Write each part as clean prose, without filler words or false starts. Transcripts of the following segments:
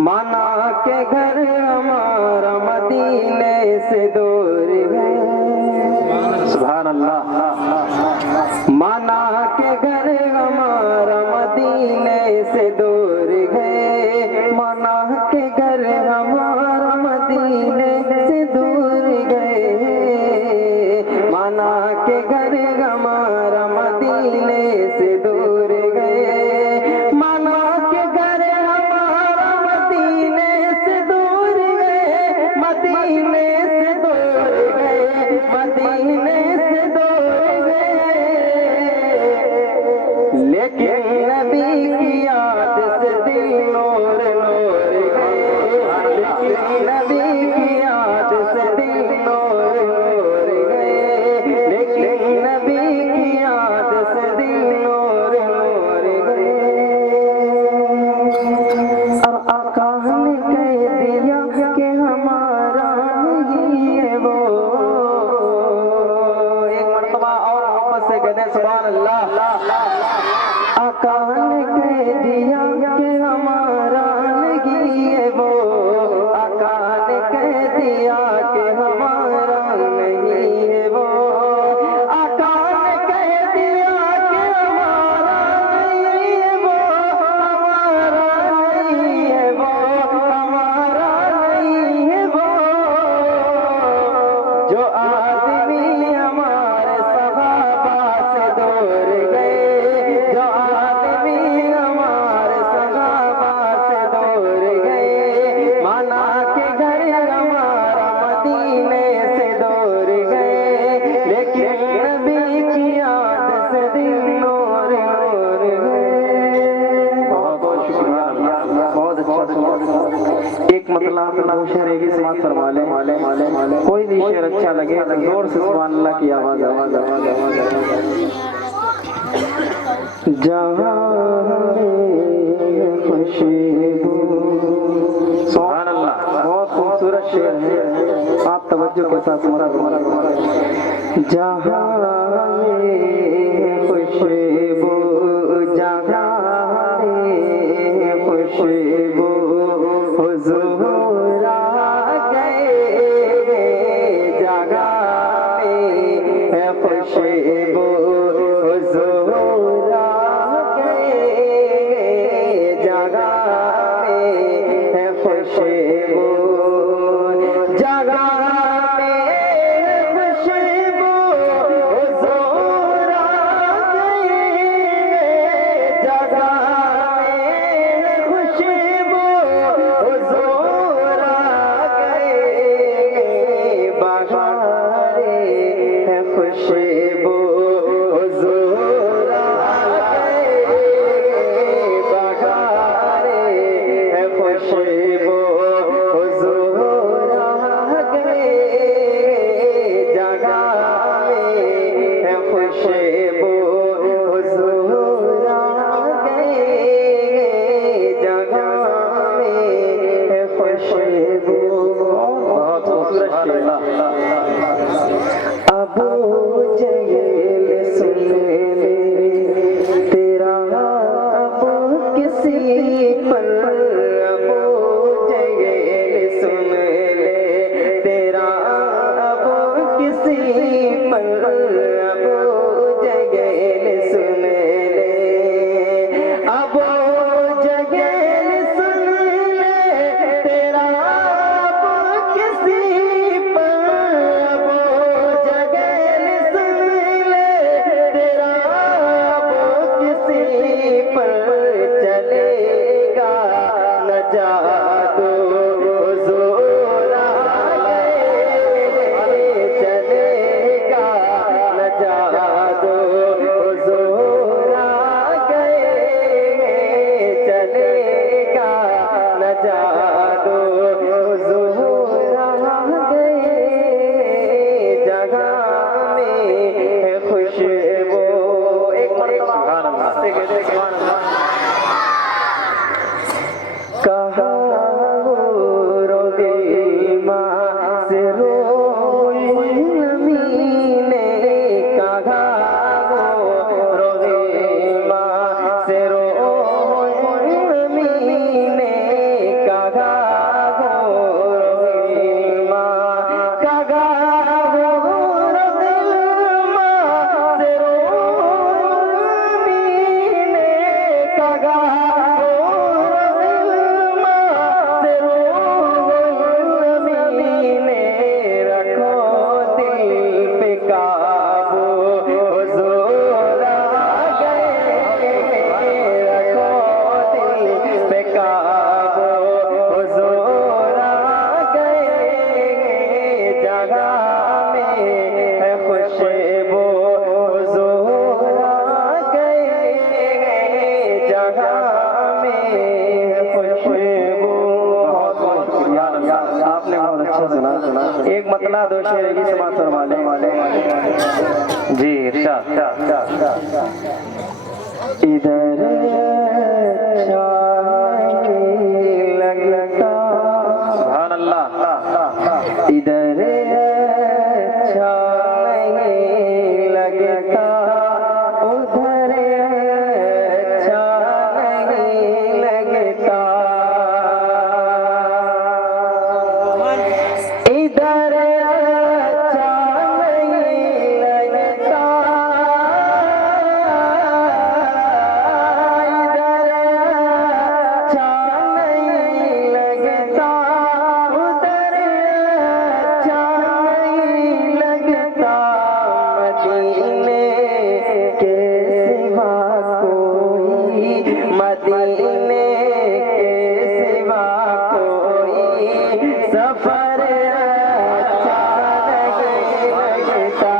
माना के घर हमारा मदीने से दूर है। सुभान अल्लाह। माना के घर हमारा मदीने से दूर है। माना के घर हमारा मदीने से दूर गए। माना के घर हमारा मदीने से दूर गए। माना के घर हमारा मदीने से दूर गए। मदीने से दूर गए। मदीने से दूर गए। लेकिन नबी की याद से दिल नूर नूर गए। लेकिन नबी की याद से दिल नूर नूर गए। लेकिन नबी की याद से दिल नूर नूर गए। और आका ने कह दिया कि हमारा नहीं है वो। एक मरतबा और मोहब्बत से कहते सुभान अल्लाह। आका ने कह दिया कि हमारा नहीं है वो। आका ने कह दिया कि हमारा नहीं है वो। आका ने कह दिया कि हमारा नहीं है वो। हमारा नहीं है वो। हमारा नहीं है वो। जो आदमी हमारे सहाबा से दूर गए। जो आदमी हमारे सहाबा से दूर गए। माना के घर हमारा मदीने से दूर गए। लेकिन नबी की याद से दिल नूर नूर गए। बहुत बहुत शुक्रिया। बहुत अच्छा। एक मतलब दो शेर एक ही समाज फरमा ले। कोई भी शेर अच्छा लगे तो जोर से सुभान अल्लाह की आवाज जहाँ खुशबू। सुभान अल्लाह। बहुत खूबसूरत शेर है। आप तवज्जो के साथ सुना। जहाँ खुशबू। जहाँ खुशबू हुजूर आ गए। जगह में खुशबू हुजूर आ गए। जगह में खुशबू। जगह में खुशबू हुजूर आ गए। जगह में खुशबू हुजूर आ गए। बहारे है खुशबू हुजूर आ गए। बहारे है खुशबू हुजूर आ गए। जगह में है खुशबू हुजूर आ गए। जगह में है खुशबू। बहुत खूबसूरत शेर। अबू जहल सुन ले तेरा अब किसी पर। अबू जहल सुन ले तेरा अब किसी पर। अबू जहल सुन ले। अबू जहल सुन ले तेरा अब किसी पर। अबू जहल सुन ले तेरा अब किसी पर चलेगा। एक मतला दो शेर की समाप्त फरमाने वाले जी इरशाद। इधर लगता सुभान अल्लाह, इधर अच्छा नहीं लगता, उधर अच्छा नहीं लगता। इधर अच्छा नहीं लगता, इधर अच्छा नहीं लगता, उधर अच्छा नहीं लगता। मदीने के सिवा कोई, मदीने के सिवा कोई सफर अच्छा नहीं लगता।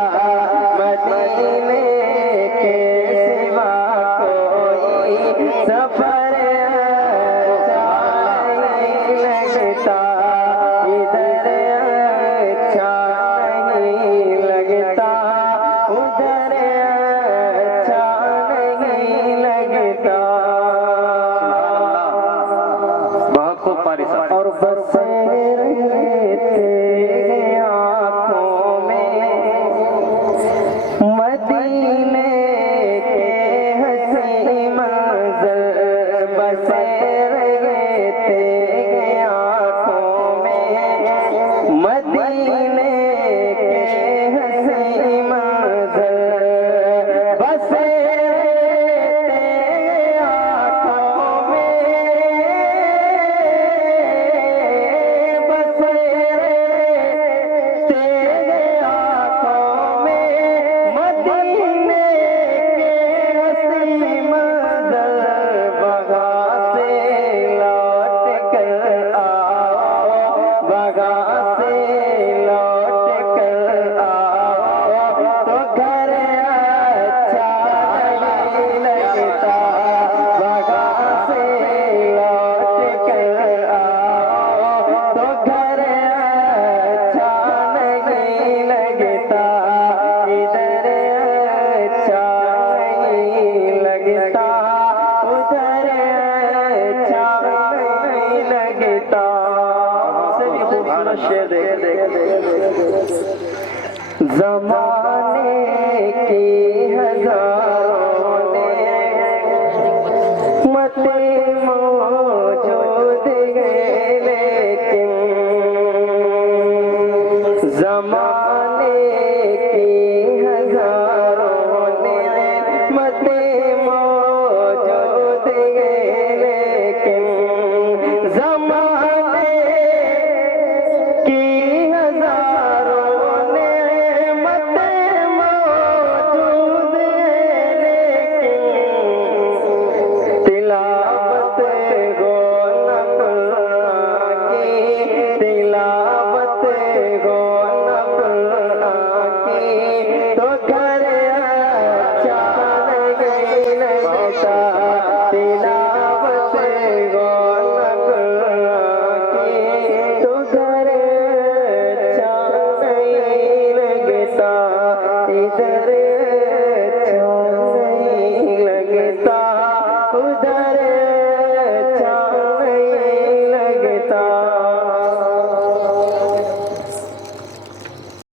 मदीने के सिवा कोई सफर अच्छा नहीं लगता। इधर अच्छा नहीं लगता, उधर अच्छा नहीं लगता। बहुत खूब पारी साहब। और बसे रहते आँखों में मदीने के हंसी मंजर, बसे रहते आँखों में मदीने के हंसी मंजर, बसे रहते आँखों में, बसे रहते आँखों में मदीने के हंसी मंजर। बगा से लौट कर आओ, बगा से लौट कर आओ, तो घर अच्छा नहीं लगता। बगा से लौट कर आओ, तो घर अच्छा नहीं लगता। इधर अच्छा नहीं लगता, उधर अच्छा नहीं लगता। से भी खूबसूरत शेर देख ज़माने की हज़ारों ने मते मौजूद हैं, लेकिन ज़माने की हज़ारों ने मते मौजूद हैं, लेकिन ज़माने की हज़ारों ने मते मौजूद हैं, लेकिन तिलावत गो न कुरान की, तिलावत गो न कुरान की, तो घर अच्छा नहीं लगता। तिलावत गो न कुरान की, तो घर अच्छा नहीं लगता। इधर अच्छा नहीं लगता, उधर अच्छा नहीं लगता।